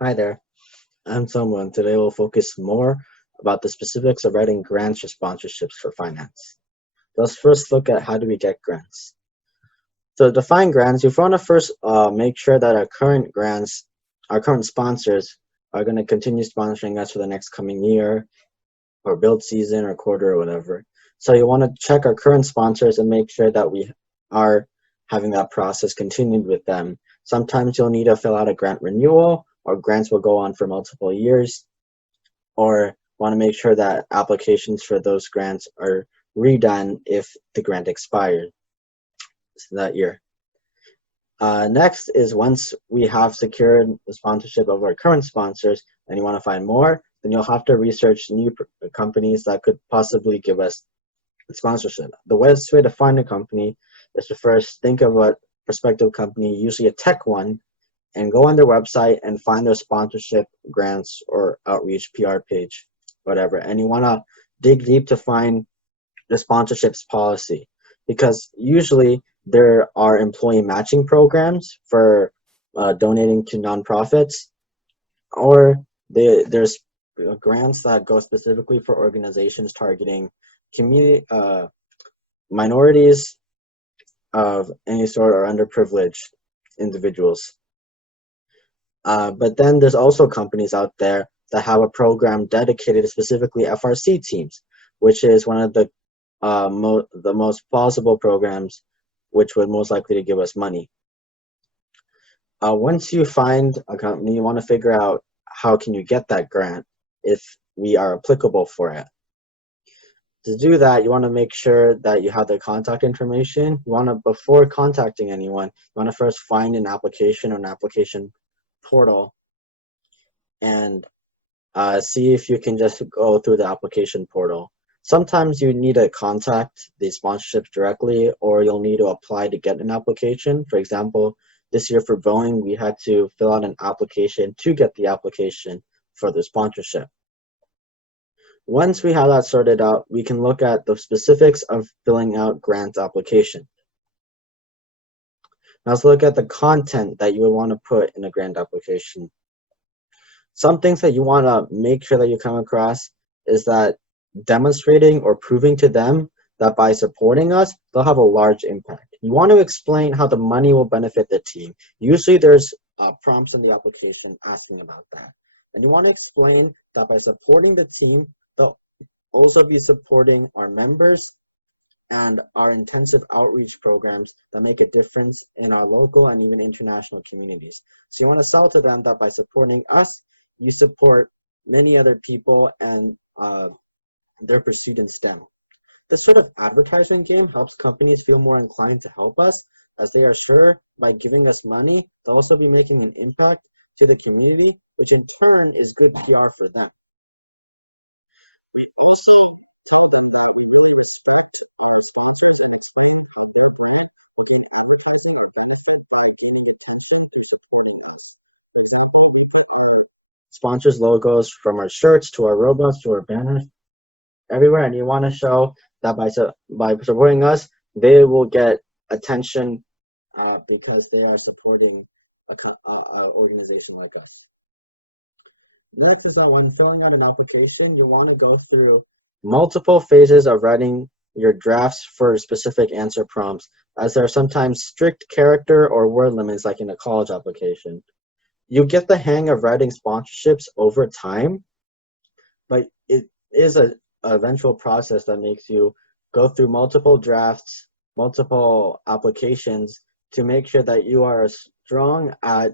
Hi there, I'm Tomo, and today we'll focus more about the specifics of writing grants or sponsorships for finance. Let's first look at how do we get grants. To define grants, you want to first make sure that our current sponsors are going to continue sponsoring us for the next coming year or build season or quarter or whatever. So you want to check our current sponsors and make sure that we are having that process continued with them. Sometimes you'll need to fill out a grant renewal, or grants will go on for multiple years, or want to make sure that applications for those grants are redone if the grant expired that year. Next is once we have secured the sponsorship of our current sponsors and you want to find more, then you'll have to research new companies that could possibly give us sponsorship. The best way to find a company is to first think of a prospective company, usually a tech one, and go on their website and find their sponsorship, grants, or outreach PR page, whatever. And you want to dig deep to find the sponsorships policy, because usually there are employee matching programs for donating to nonprofits, or there's grants that go specifically for organizations targeting community minorities of any sort or underprivileged individuals. But then there's also companies out there that have a program dedicated to specifically FRC teams, which is one of the most plausible programs, which would most likely to give us money. Once you find a company, you want to figure out how can you get that grant if we are applicable for it. To do that, you want to make sure that you have their contact information. You want to, before contacting anyone, you want to first find an application or an application portal and see if you can just go through the application portal. Sometimes you need to contact the sponsorships directly, or you'll need to apply to get an application. For example, this year for Boeing, we had to fill out an application to get the application for the sponsorship. Once we have that sorted out, we can look at the specifics of filling out grant application. Now let's look at the content that you would want to put in a grant application. Some things that you want to make sure that you come across is that demonstrating or proving to them that by supporting us, they'll have a large impact. You want to explain how the money will benefit the team. Usually there's prompts in the application asking about that. And you want to explain that by supporting the team, they'll also be supporting our members and our intensive outreach programs that make a difference in our local and even international communities. So you want to sell to them that by supporting us, you support many other people and their pursuit in STEM. This sort of advertising game helps companies feel more inclined to help us, as they are sure by giving us money, they'll also be making an impact to the community, which in turn is good PR for them. Sponsors logos from our shirts to our robots to our banners everywhere, and you want to show that by supporting us, they will get attention because they are supporting an organization like us. Next is that when filling out an application, you want to go through multiple phases of writing your drafts for specific answer prompts, as there are sometimes strict character or word limits like in a college application. You get the hang of writing sponsorships over time, but it is a eventual process that makes you go through multiple drafts, multiple applications to make sure that you are strong at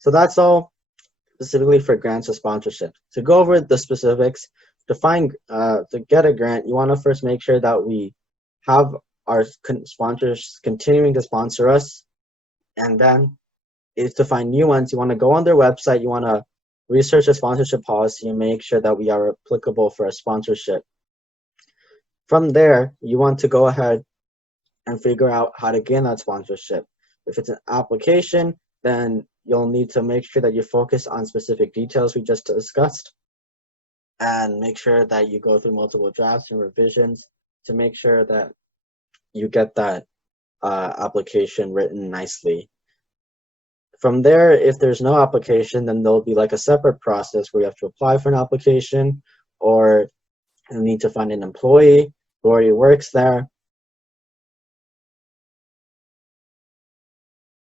so that's all specifically for grants or sponsorships. To go over the specifics, to get a grant, you want to first make sure that we have our sponsors continuing to sponsor us, and then is to find new ones. You want to go on their website, you want to research the sponsorship policy and make sure that we are applicable for a sponsorship. From there, you want to go ahead and figure out how to gain that sponsorship. If it's an application, then you'll need to make sure that you focus on specific details we just discussed. and make sure that you go through multiple drafts and revisions to make sure that you get that application written nicely. From there, if there's no application, then there'll be like a separate process where you have to apply for an application, or you need to find an employee who already works there,